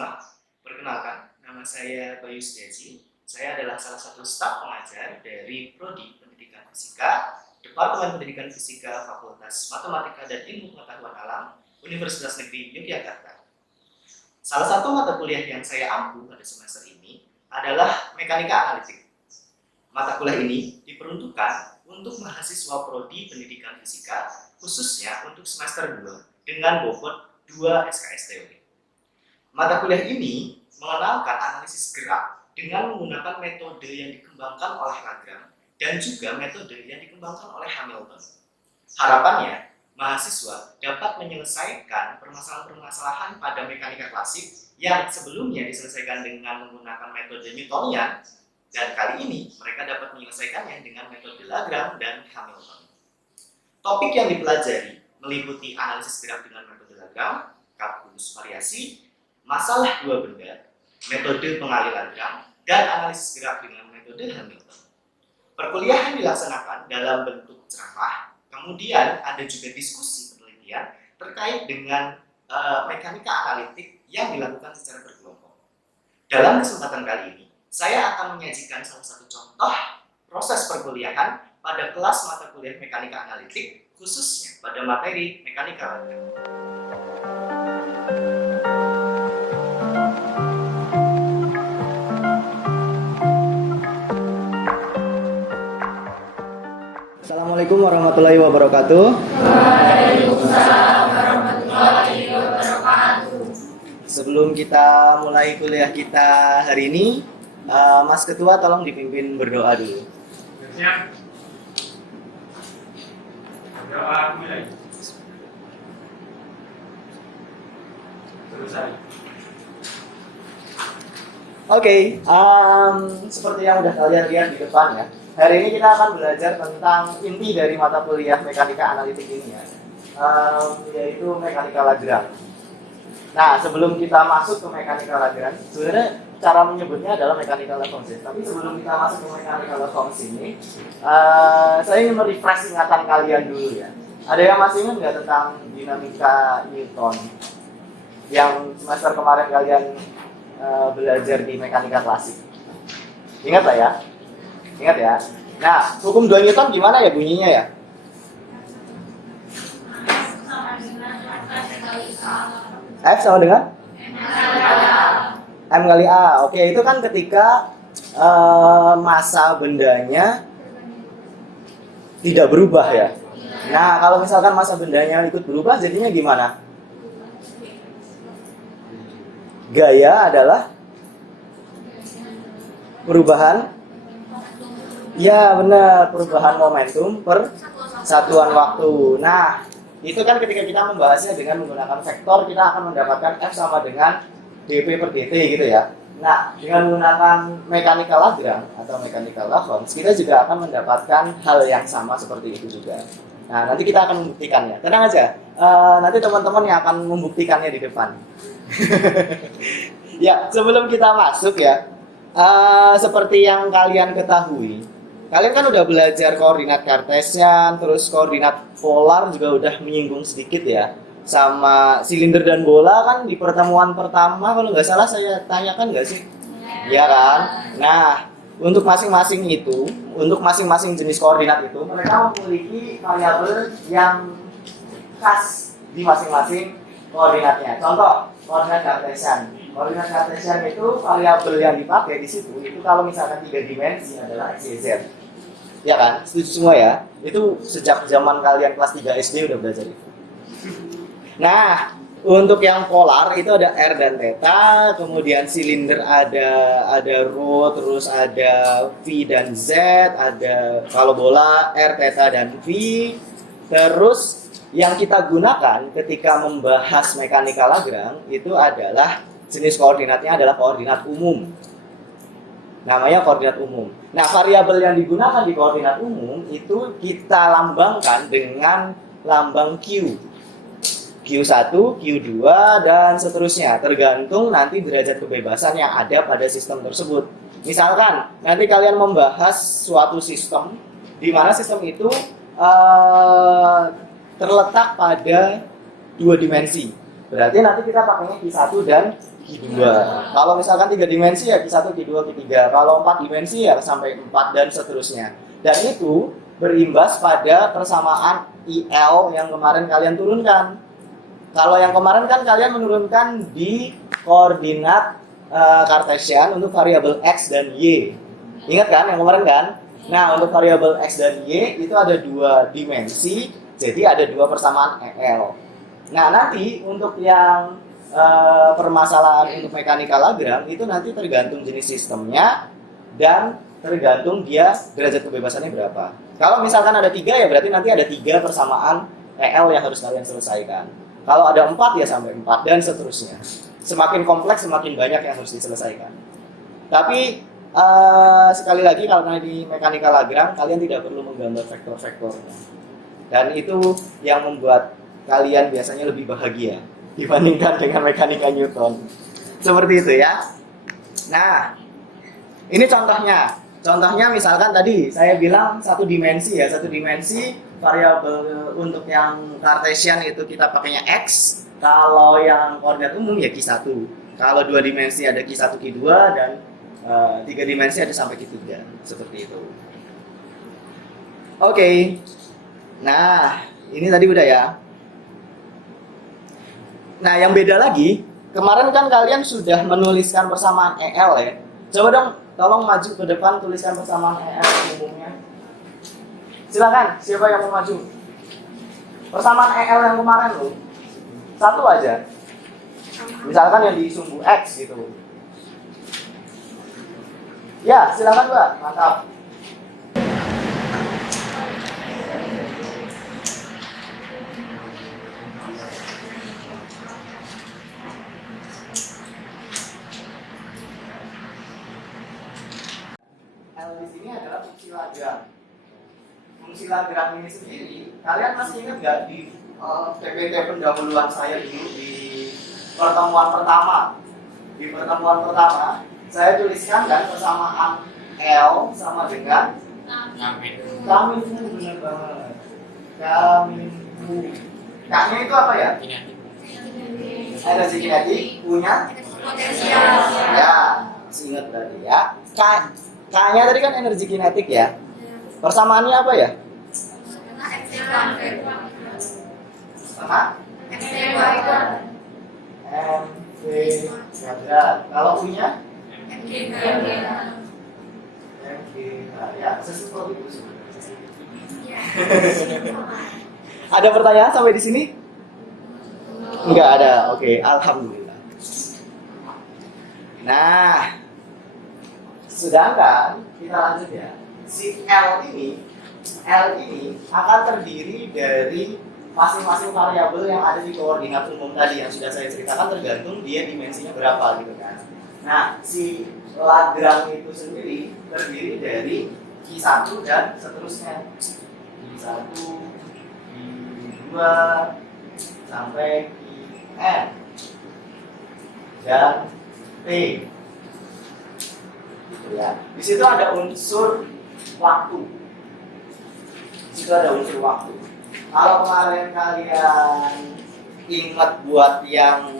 semua, perkenalkan, nama saya Bayu Setiaji. Saya adalah salah satu staf pengajar dari Prodi Pendidikan Fisika, Departemen Pendidikan Fisika, Fakultas Matematika dan Ilmu Pengetahuan Alam, Universitas Negeri Yogyakarta. Salah satu mata kuliah yang saya ampu pada semester ini adalah Mekanika Analitik. Mata kuliah ini diperuntukkan untuk mahasiswa Prodi Pendidikan Fisika, khususnya untuk semester 2 dengan bobot 2 SKS teori. Mata kuliah ini mengenalkan analisis gerak dengan menggunakan metode yang dikembangkan oleh Lagrange dan juga metode yang dikembangkan oleh Hamilton. Harapannya, mahasiswa dapat menyelesaikan permasalahan-permasalahan pada mekanika klasik yang sebelumnya diselesaikan dengan menggunakan metode Newtonian, dan kali ini mereka dapat menyelesaikannya dengan metode Lagrange dan Hamilton. Topik yang dipelajari meliputi analisis gerak dengan metode Lagrange, kalkulus variasi, masalah dua benda, metode pengalih Lagrange, dan analisis gerak dengan metode Hamilton. Perkuliahan dilaksanakan dalam bentuk ceramah, kemudian ada juga diskusi penelitian terkait dengan mekanika analitik yang dilakukan secara berkelompok. Dalam kesempatan kali ini, saya akan menyajikan salah satu contoh proses perkuliahan pada kelas mata kuliah mekanika analitik, khususnya pada materi mekanika Lagrange. Assalamualaikum warahmatullahi wabarakatuh. Waalaikumsalam warahmatullahi wabarakatuh. Sebelum kita mulai kuliah kita hari ini, Mas Ketua tolong dipimpin berdoa dulu. Siap. Doa mulai. Selesai. Oke, seperti yang udah kalian lihat di depan ya. Hari ini kita akan belajar tentang inti dari mata kuliah mekanika analitik ini ya, yaitu mekanika Lagrange. Nah, sebelum kita masuk ke mekanika Lagrange, sebenarnya cara menyebutnya adalah mekanika Lagrange. Tapi sebelum kita masuk ke mekanika Lagrange ini, saya ingin merefresh ingatan kalian dulu ya. Ada yang masih ingat nggak tentang dinamika Newton yang semester kemarin kalian belajar di mekanika klasik? Ingat lah ya? Ingat ya? Nah, hukum 2 Newton gimana ya bunyinya ya? F sama dengan? M kali A. Oke, itu kan ketika massa bendanya tidak berubah ya. Nah, kalau misalkan massa bendanya ikut berubah, jadinya gimana? Gaya adalah perubahan. Ya benar, perubahan momentum per satuan waktu. Nah, itu kan ketika kita membahasnya dengan menggunakan vektor, kita akan mendapatkan F sama dengan dP per dt gitu ya. Nah, dengan menggunakan mekanika Lagrange atau mekanika Lagrange, kita juga akan mendapatkan hal yang sama seperti itu juga. Nah, nanti kita akan membuktikannya. Tenang aja, nanti teman-teman yang akan membuktikannya di depan. Ya, sebelum kita masuk ya, seperti yang kalian ketahui, kalian kan udah belajar koordinat Cartesian, terus koordinat polar juga udah menyinggung sedikit ya. Sama silinder dan bola kan di pertemuan pertama kalau nggak salah saya tanyakan nggak sih? Ya kan? Nah, untuk masing-masing itu, untuk masing-masing jenis koordinat itu, mereka memiliki variabel yang khas di masing-masing koordinatnya. Contoh, koordinat Cartesian. Koordinat Cartesian itu variabel yang dipakai di situ itu kalau misalkan 3 dimensi adalah x, y, z. Ya kan? Setuju semua ya? Itu sejak zaman kalian kelas 3 SD udah belajar itu. Nah, untuk yang polar itu ada R dan theta, kemudian silinder ada rho, terus ada V dan Z, ada kalau bola R, theta dan V. Terus yang kita gunakan ketika membahas mekanika Lagrange itu adalah jenis koordinatnya adalah koordinat umum. Namanya koordinat umum. Nah, variabel yang digunakan di koordinat umum itu kita lambangkan dengan lambang Q. Q1, Q2, dan seterusnya. Tergantung nanti derajat kebebasan yang ada pada sistem tersebut. Misalkan, nanti kalian membahas suatu sistem, di mana sistem itu terletak pada 2 dimensi. Berarti nanti kita pakainya Q1 dan Q2. Q2. Kalau misalkan 3 dimensi ya Q1, Q2, Q3. Kalau 4 dimensi ya sampai 4 dan seterusnya. Dan itu berimbas pada persamaan IL yang kemarin kalian turunkan. Kalau yang kemarin kan kalian menurunkan di koordinat Cartesian untuk variabel X dan Y. Ingat kan yang kemarin kan? Nah, untuk variabel X dan Y itu ada 2 dimensi, jadi ada 2 persamaan EL. Nah, nanti untuk yang permasalahan untuk mekanika Lagrange itu nanti tergantung jenis sistemnya dan tergantung dia derajat kebebasannya berapa. Kalau misalkan ada 3 ya berarti nanti ada 3 persamaan EL yang harus kalian selesaikan. Kalau ada 4 ya sampai 4 dan seterusnya. Semakin kompleks semakin banyak yang harus diselesaikan. Tapi sekali lagi kalau di mekanika Lagrange kalian tidak perlu menggambar vektor-vektornya. Dan itu yang membuat kalian biasanya lebih bahagia dibandingkan dengan mekanika Newton. Seperti itu ya. Nah, ini contohnya. Contohnya misalkan tadi saya bilang satu dimensi ya, satu dimensi variabel untuk yang Cartesian itu kita pakainya X. Kalau yang koordinat umum ya Q1. Kalau 2 dimensi ada Q1, Q2 dan 3 dimensi ada sampai Q3. Seperti itu. Oke. Nah, ini tadi udah ya. Nah, yang beda lagi, kemarin kan kalian sudah menuliskan persamaan EL ya. Coba dong, tolong maju ke depan tuliskan persamaan EL umumnya. Silakan, siapa yang mau maju? Persamaan EL yang kemarin loh. Satu aja. Misalkan yang di sumbu X gitu. Ya, silakan Mbak. Mantap. L di sini adalah fungsi Lagrange. Fungsi Lagrange ini sendiri, kalian masih ingat nggak di PPT pendahuluan saya dulu di pertemuan pertama? Di pertemuan pertama, saya tuliskan kan persamaan L sama dengan Kamin. Benar banget. Kamin. K-nya itu apa ya? Energi kinetik. U-nya? Potensial. Ya, masih ingat tadi ya. K-nya tadi kan energi kinetik ya. Persamaannya apa ya? Setengah mv kuadrat. Kalau U-nya? mg. Ya, sesimpel itu sebenarnya. Ada pertanyaan sampai di sini? Enggak ada. Oke, alhamdulillah. Nah, sedangkan kita lanjut ya. Si L ini akan terdiri dari masing-masing variabel yang ada di koordinat umum tadi yang sudah saya ceritakan, tergantung dia dimensinya berapa gitu kan. Nah, si Lagrange itu sendiri terdiri dari Q1 dan seterusnya. Q1, Q2 sampai Qn dan T. Gitu ya. Di situ ada unsur waktu. Di situ ada unsur waktu. Kalau kemarin kalian ingat buat yang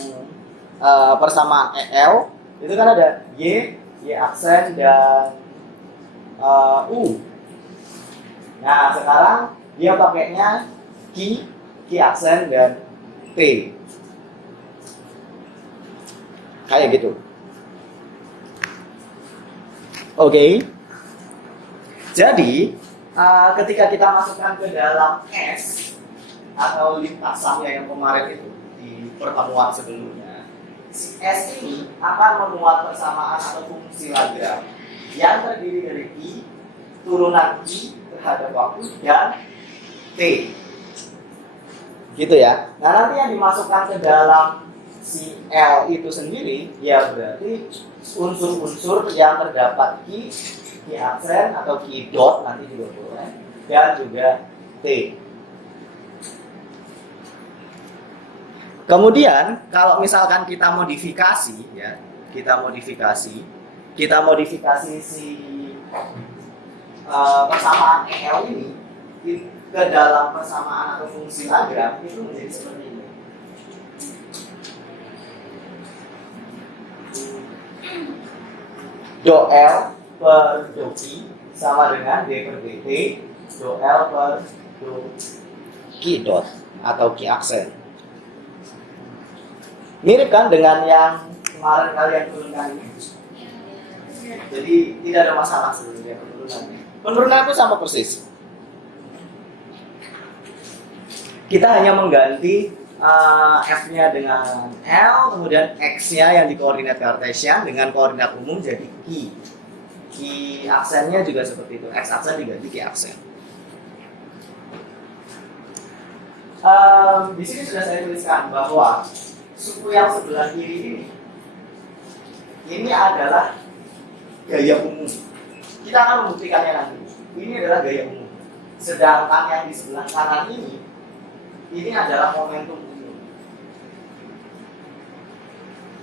persamaan EL, itu kan ada Y aksen dan U. Nah, sekarang dia pakainya Q aksen dan T. Kayak gitu. Oke. Jadi, ketika kita masukkan ke dalam S atau lintasannya yang kemarin itu di pertemuan sebelumnya, si S ini akan memuat persamaan atau fungsi Lagrange yang terdiri dari I, turunan I terhadap waktu, dan T. Gitu ya. Nah, nanti yang dimasukkan ke dalam si L itu sendiri, ya berarti unsur-unsur yang terdapat Q aksen atau Q dot nanti juga boleh, dan juga T. Kemudian kalau misalkan kita modifikasi ya, kita modifikasi si persamaan EL ini ke dalam persamaan atau fungsi Lagrange itu menjadi seperti ini. Do L per do Q sama dengan D per dt do L per do Q dot atau Q aksen. Mirip kan dengan yang kemarin kalian turunkan ini? Jadi tidak ada masalah sebenarnya penurunannya. Penurunan itu sama persis. Kita hanya mengganti F-nya dengan L, kemudian X-nya yang di koordinat kartesian dengan koordinat umum jadi Q. Q aksennya juga seperti itu. X aksen diganti Q aksen. Di sini sudah saya tuliskan bahwa suku yang sebelah kiri ini adalah gaya umum. Kita akan membuktikannya nanti. Ini adalah gaya umum. Sedangkan yang di sebelah kanan ini adalah momentum umum.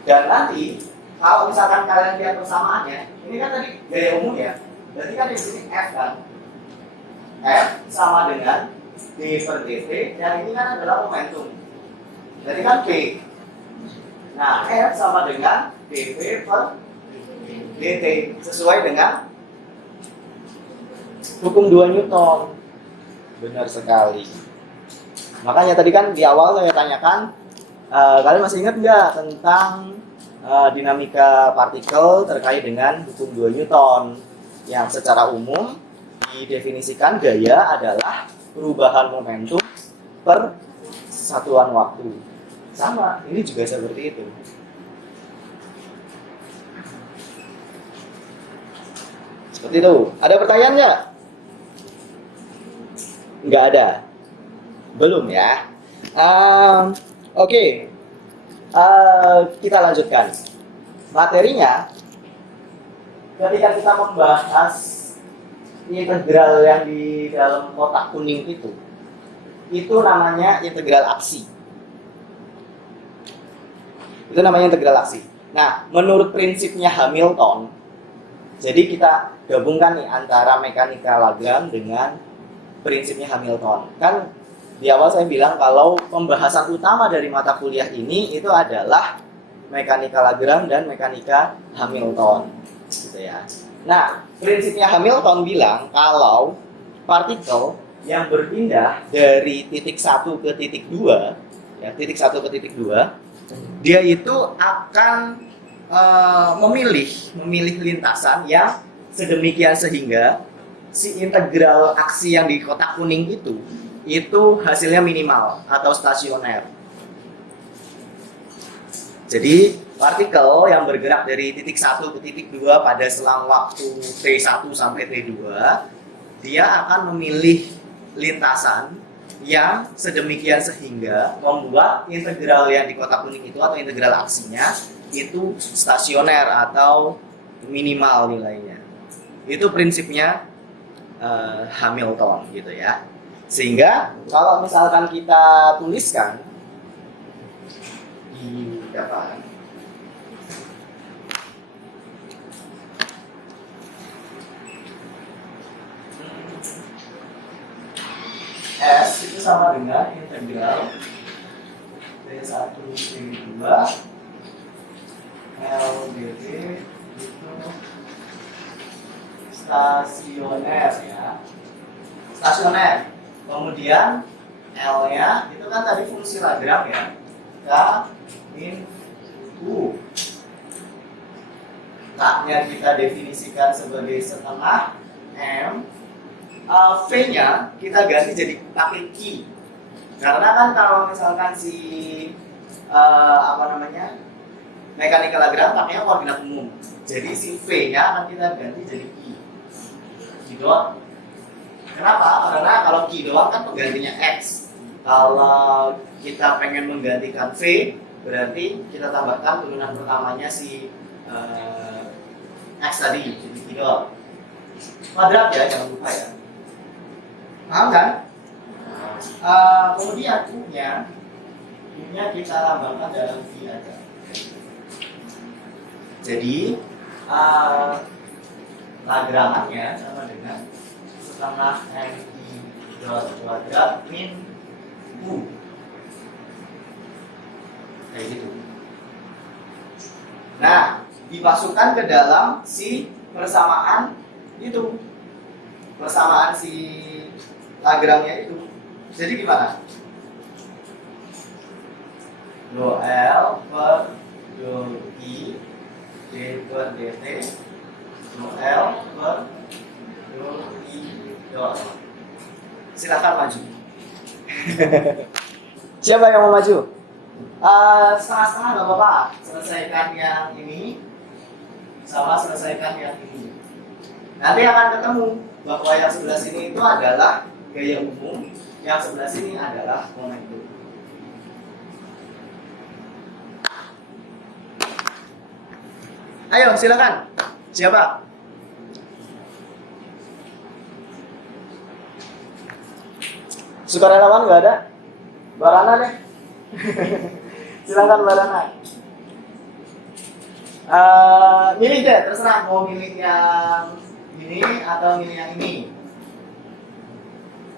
Dan nanti kalau misalkan kalian lihat persamaannya, ini kan tadi gaya umum ya. Berarti kan di sini F kan. F sama dengan D per dt, dan ini kan adalah momentum. Jadi kan P. Nah, F sama dengan dv per dt sesuai dengan hukum 2 Newton. Benar sekali. Makanya tadi kan di awal saya tanyakan, kalian masih ingat nggak tentang dinamika partikel terkait dengan hukum 2 Newton yang secara umum didefinisikan gaya adalah perubahan momentum per satuan waktu. Sama, ini juga seperti itu. Seperti itu. Ada pertanyaan nggak? Nggak ada. Belum ya. Oke. Kita lanjutkan. Materinya, ketika kita membahas integral yang di dalam kotak kuning itu namanya integral aksi. Itu namanya integral aksi. Nah, menurut prinsipnya Hamilton, jadi kita gabungkan nih antara mekanika Lagrange dengan prinsipnya Hamilton. Kan di awal saya bilang kalau pembahasan utama dari mata kuliah ini itu adalah mekanika Lagrange dan mekanika Hamilton, gitu ya. Nah, prinsipnya Hamilton bilang kalau partikel yang berpindah dari titik 1 ke titik 2, ya, titik 1 ke titik 2, dia itu akan memilih lintasan yang sedemikian sehingga si integral aksi yang di kotak kuning itu hasilnya minimal atau stasioner. Jadi partikel yang bergerak dari titik 1 ke titik 2 pada selang waktu T1 sampai T2, dia akan memilih lintasan yang sedemikian sehingga membuat integral yang di kotak kuning itu atau integral aksinya itu stasioner atau minimal nilainya. Itu prinsipnya Hamilton gitu ya. Sehingga kalau misalkan kita tuliskan di apa? S itu sama dengan integral T1 T2 L dt itu stasioner ya. Stasioner. Kemudian L-nya itu kan tadi fungsi Lagrange ya. K min U. K-nya kita definisikan sebagai setengah M. V-nya kita ganti jadi pakai Q. Karena kan kalau misalkan si mekanika Lagrange pakainya koordinat umum. Jadi si V-nya akan kita ganti jadi Q. Q dot. Kenapa? Karena kalau Q doang kan penggantinya X. Kalau kita pengen menggantikan V, berarti kita tambahkan turunan pertamanya si X tadi, jadi Q dot. Kuadrat ya, jangan lupa ya. Paham kan? Kemudian U-nya kita lambangkan dalam V aja. Jadi Lagrange-nya sama dengan setengah MI dot kuadrat min U. Kayak gitu. Nah, dimasukkan ke dalam si persamaan itu, persamaan si Lagrange itu. Jadi gimana? Do L per do I d per dt do L per do I do L. Silakan maju. Siapa yang mau maju? Setengah-setengah nggak apa-apa. Selesaikan yang ini sama selesaikan yang ini. Nanti akan ketemu bahwa yang sebelah sini itu adalah gaya umum, yang sebelah sini adalah momentum. Ayo silakan. Siapa? Sukarelawan nggak ada? Mbak Rana deh. Silakan Mbak Rana. Milih deh, terserah mau milih yang ini atau milih yang ini.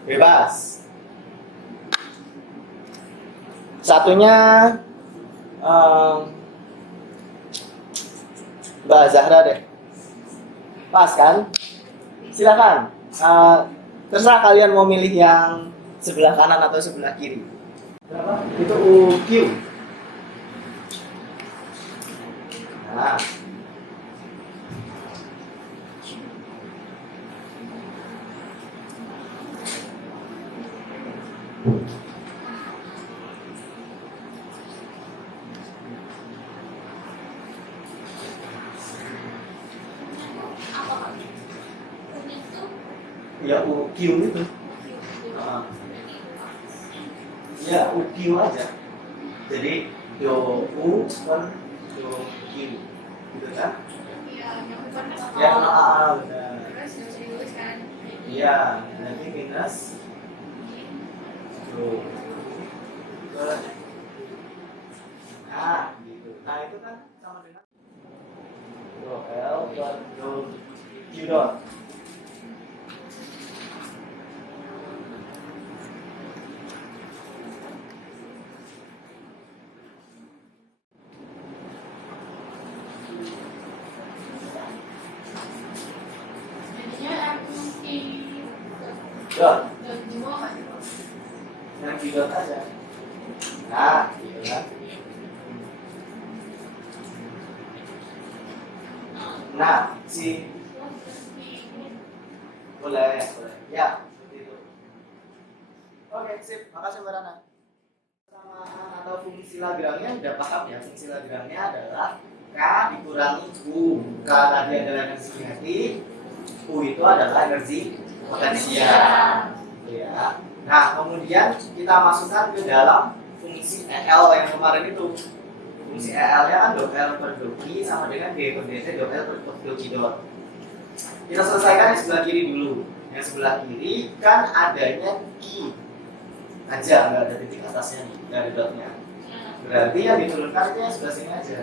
Bebas. Satunya Mbak Zahra deh. Pas kan? Silakan. Terserah kalian mau milih yang sebelah kanan atau sebelah kiri. Berapa? Itu UQ. Nah. Ya UQ itu. Ya UQ aja. Jadi do U per do Q, gitu kan? Ya benar. Iya, nanti minus do per. Nah, gitu. Nah itu kan sama dengan do L per do Q dot. Dot. Yang di dot aja. Nah, gitu kan. Nah, si boleh. Ya, seperti itu. Oke, sip. Makasih Mbak Rana. Persamaan atau fungsi Lagrange udah paham ya. Fungsi Lagrange adalah K dikurangi U. K tadi adalah energi kinetik, U itu adalah energi potensial. Ya. Nah, kemudian kita masukkan ke dalam fungsi EL yang kemarin itu. Fungsi EL-nya kan do L per do Q sama dengan G per dt do L per do Q dot. Kita selesaikan yang sebelah kiri dulu. Yang sebelah kiri kan adanya Q aja, nggak ada titik atasnya nih, nggak ada dotnya. Berarti yang diturunkan itu yang sebelah sini aja.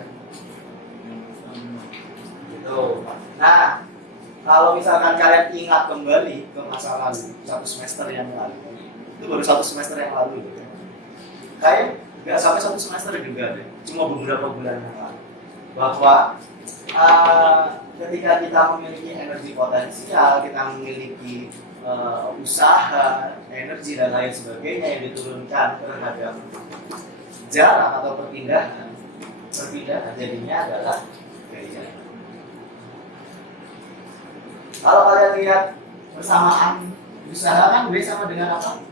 Gitu. Nah, kalau misalkan kalian ingat kembali ke masa lalu, satu semester yang lalu, itu baru satu semester yang lalu, gitu. Kayak nggak sampai satu semester juga deh, cuma beberapa bulan yang lalu. Bahwa ketika kita memiliki energi potensial, kita memiliki usaha, energi dan lain sebagainya yang diturunkan terhadap jarak atau perpindahan jadinya adalah gaya. Kalau kalian lihat persamaan usaha kan B sama dengan apa?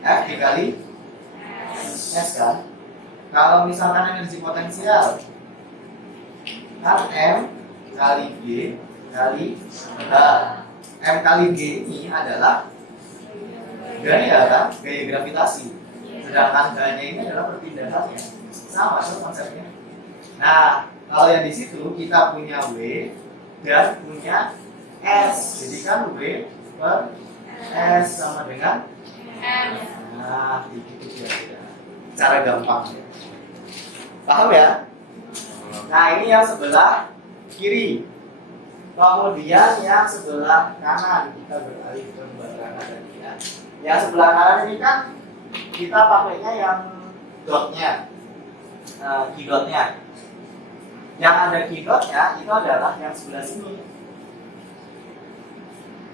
F dikali S kan? Kalau misalkan energi potensial kan M kali G kali H. M kali G ini adalah gaya kan? Gaya gravitasi. Sedangkan H-nya ini adalah perpindahannya. Sama itu konsepnya. Nah, kalau yang di situ kita punya W dan punya S. Jadi kan W per S sama dengan M. Nah, itu kira-kira cara gampang ya. Paham ya? Nah, ini yang sebelah kiri. Kemudian yang sebelah kanan, kita beralih ke sebelah kanan tadi ya. Yang sebelah kanan ini kan kita pakainya yang dotnya, Q dotnya. Yang ada keynote-nya itu adalah yang sebelah sini.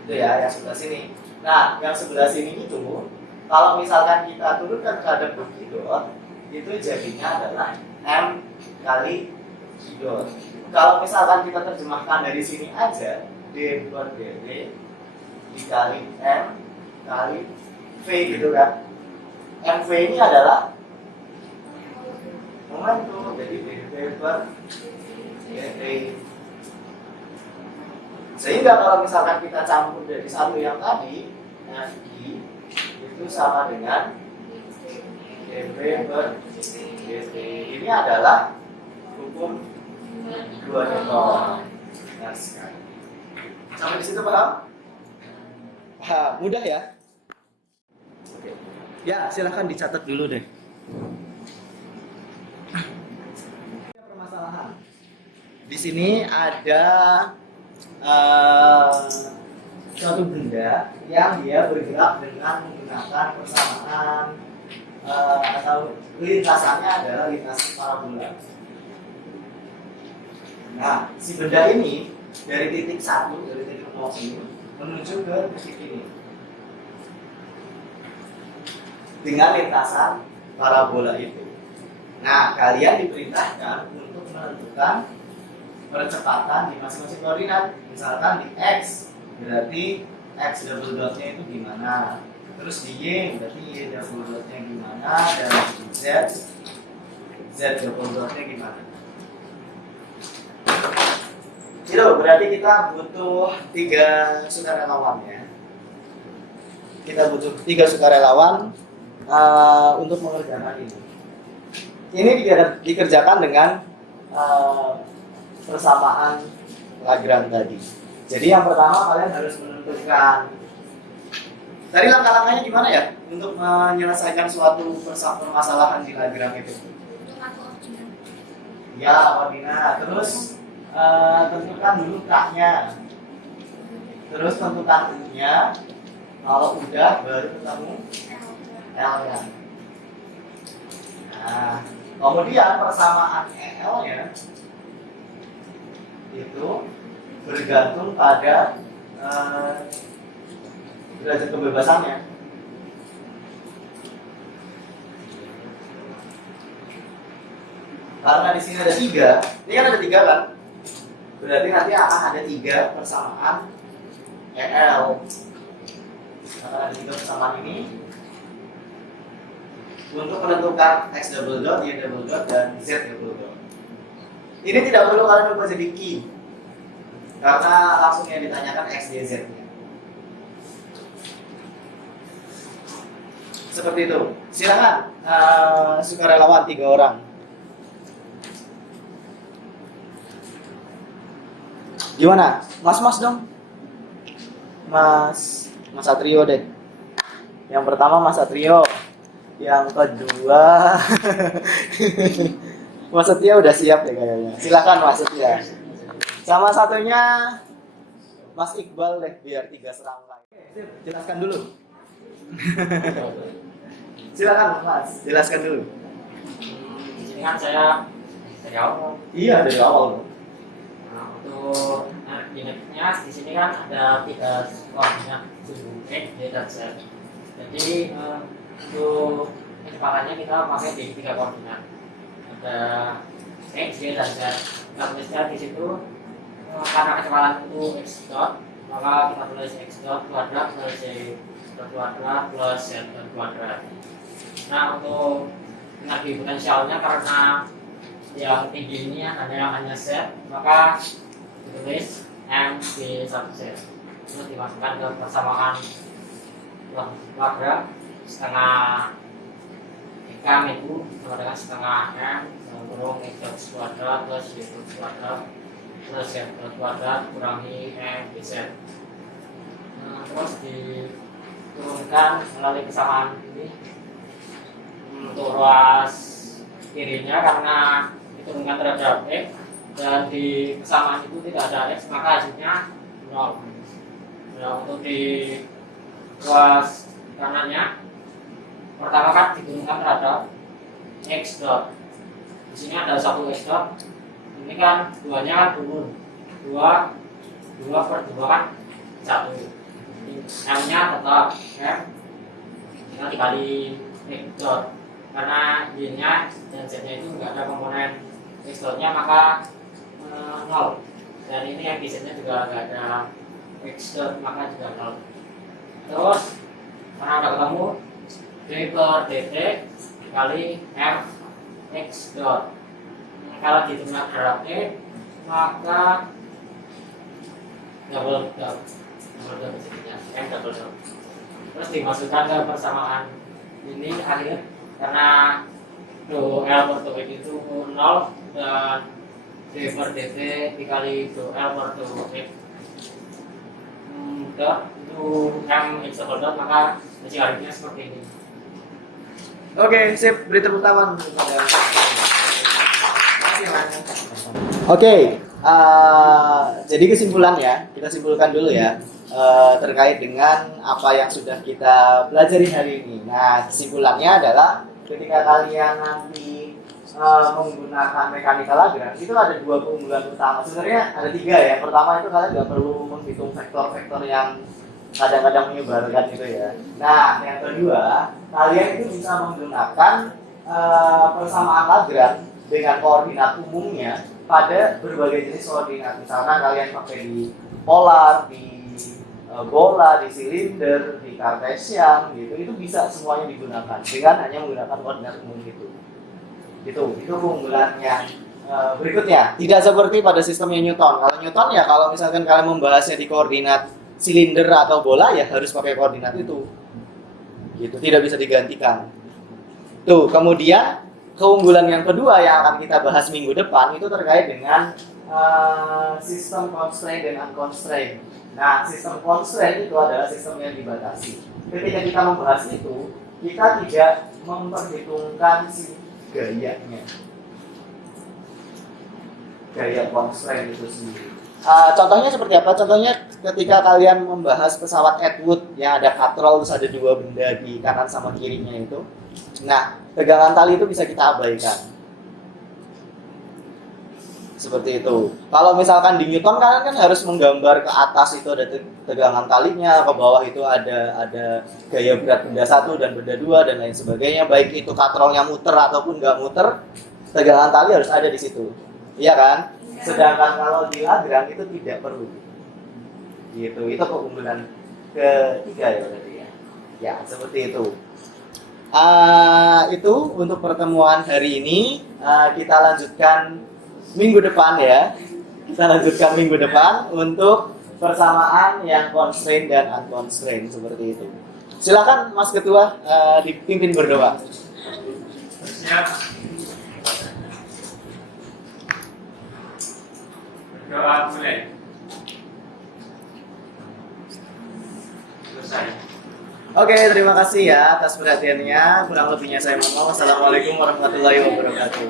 Itu ya, yang sebelah sini. Nah, yang sebelah sini itu kalau misalkan kita turunkan ke ada keynote, itu jadinya adalah M kali keynote. Kalau misalkan kita terjemahkan dari sini aja, D per DT dikali M kali V gitu kan. MV ini adalah momentum, jadi DT per DT. Sehingga kalau misalkan kita campur dari satu yang tadi, FI itu sama dengan dV per dt. Ini adalah hukum dua Newton. Nah, sekali. Sampai di situ paham? Paham, mudah ya? Oke. Ya, silahkan dicatat dulu deh. Permasalahan. Di sini ada suatu benda yang dia bergerak dengan menggunakan persamaan atau lintasannya adalah lintasan parabola. Nah, si benda ini dari titik 1, dari titik 0 ini menuju ke titik ini dengan lintasan parabola itu. Nah, kalian diperintahkan untuk menentukan percepatan di masing-masing koordinat. Misalkan di X berarti X double dotnya itu gimana, terus di Y berarti Y double dotnya gimana, dan di Z double dotnya gimana. Itu berarti kita butuh 3 sukarelawan ya. Kita butuh 3 sukarelawan untuk mengerjakan ini. Ini dikerjakan dengan persamaan Lagrange tadi. Jadi yang pertama kalian harus menentukan. Tadi langkah-langkahnya gimana ya untuk menyelesaikan suatu permasalahan di Lagrange itu? Ya, koordinat. Terus tentukan dulu K-nya. Terus tentukan U-nya. Kalau udah baru ketemu L-nya. Nah, kemudian persamaan EL-nya itu bergantung pada derajat kebebasannya. Karena di sini ada 3, ini kan ada 3 kan? Berarti nanti akan ada 3 persamaan EL. Akan ada 3 persamaan ini untuk menentukan X double dot, Y double dot, dan Z double dot. Ini tidak perlu kalian ubah jadi Q, karena langsung yang ditanyakan X, Y, Z-nya. Seperti itu. Silakan sukarelawan 3 orang. Gimana? Mas dong. Mas Satrio deh. Yang pertama Mas Satrio. Yang kedua Mas Setia udah siap deh kayaknya. Silakan Mas Setia. Sama satunya Mas Iqbal deh, biar 3 serangkai. Jelaskan dulu. Silakan Mas, jelaskan dulu. Di sini kan saya dari awal. Iya, dari awal. Nah, untuk ingatnya di sini kan ada 3 koordinat X, Y, dan Z. Jadi untuk kecepatannya kita pakai di 3 koordinat. Ada X, Y, dan Z. Kita tuliskan di situ karena kecepatan itu X dot, maka kita tulis X dot kuadrat plus Y dot kuadrat plus Z dot kuadrat. Nah, untuk energi potensialnya karena yang tinggi ini hanya Z, maka ditulis M B sub Z. Terus dimasukkan ke persamaan Lagrange setengah M itu sama dengan setengah M kurung X dot kuadrat plus Y dot kuadrat plus Z dot kuadrat kurangi M B Z. Nah, terus diturunkan melalui kesamaan ini untuk ruas kirinya karena diturunkan terhadap X dan di kesamaan itu tidak ada X, maka hasilnya 0. Nah, untuk di ruas kanannya pertama kan diturunkan terhadap X dot. Di sini ada 1 X dot, ini kan duanya kan umum, dua per dua kan 1. M-nya tetap M, kita dikali X dot, karena Y-nya dan Z-nya itu nggak ada komponen X dot-nya, maka 0. Dan ini yang di Z-nya juga nggak ada X dot, maka juga 0. Terus karena udah ketemu, D per dt dikali F X dot. Kalau diterima grafiknya, maka double dot jadinya M double dot. Terus dimasukkan ke persamaan ini akhir, karena do L per do X itu 0 dan D per dt dikali do L per do X dot itu M X double dot, maka hasilnya seperti ini. Oke, sip, beri tepuk tangan. Oke, jadi kesimpulannya kita simpulkan dulu ya, terkait dengan apa yang sudah kita pelajari hari ini. Nah, kesimpulannya adalah ketika kalian nanti menggunakan mechanical Lagrange itu ada 2 keunggulan utama. Sebenarnya ada 3 ya. Pertama itu kalian nggak perlu menghitung vektor-vektor yang kadang-kadang menyebarkan gitu ya. Nah, yang kedua, kalian itu bisa menggunakan persamaan Lagrange dengan koordinat umumnya pada berbagai jenis koordinat. Misalkan kalian pakai di polar, di bola, di silinder, di kartesian gitu, itu bisa semuanya digunakan dengan hanya menggunakan koordinat umum itu. Itu keunggulannya. Berikutnya, tidak seperti pada sistemnya Newton. Kalau Newton ya, kalau misalkan kalian membahasnya di koordinat silinder atau bola ya harus pakai koordinat itu. Gitu, tidak bisa digantikan. Tuh, kemudian keunggulan yang kedua yang akan kita bahas minggu depan itu terkait dengan sistem constraint dan unconstraint. Nah, sistem constraint itu adalah sistem yang dibatasi. Ketika kita membahas itu, kita tidak memperhitungkan si gayanya. Gaya constraint itu sendiri. Contohnya seperti apa? Contohnya ketika kalian membahas pesawat Atwood yang ada katrol terus ada 2 benda di kanan sama kirinya itu. Nah, tegangan tali itu bisa kita abaikan. Seperti itu. Kalau misalkan di Newton kalian kan harus menggambar ke atas itu ada tegangan talinya, ke bawah itu ada gaya berat benda 1 dan benda 2 dan lain sebagainya. Baik itu katrolnya muter ataupun nggak muter, tegangan tali harus ada di situ. Iya kan? Sedangkan kalau di Lagrange itu tidak perlu. Gitu. Itu keunggulan ketiga ya berarti ya. Ya, seperti itu. Itu untuk pertemuan hari ini. Kita lanjutkan minggu depan ya. Kita lanjutkan minggu depan untuk persamaan yang constraint dan unconstraint seperti itu. Silakan Mas Ketua dipimpin berdoa. Siap. Berdoa mulai. Selesai. Oke, terima kasih ya atas perhatiannya. Kurang lebihnya saya mohon. Wassalamualaikum warahmatullahi wabarakatuh.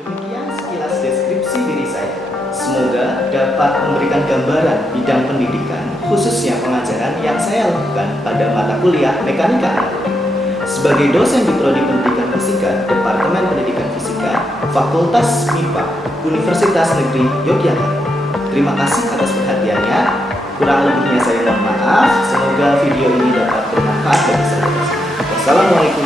Demikian sekilas deskripsi diri saya. Semoga dapat memberikan gambaran bidang pendidikan, khususnya pengajaran yang saya lakukan pada mata kuliah Mekanika Analog. Sebagai dosen di Prodi Pendidikan Fisika, Departemen Pendidikan Fisika, Fakultas MIPA, Universitas Negeri Yogyakarta. Terima kasih atas perhatiannya. Kurang lebihnya saya mohon maaf. Semoga video ini dapat bermanfaat bagi saudara. Wassalamualaikum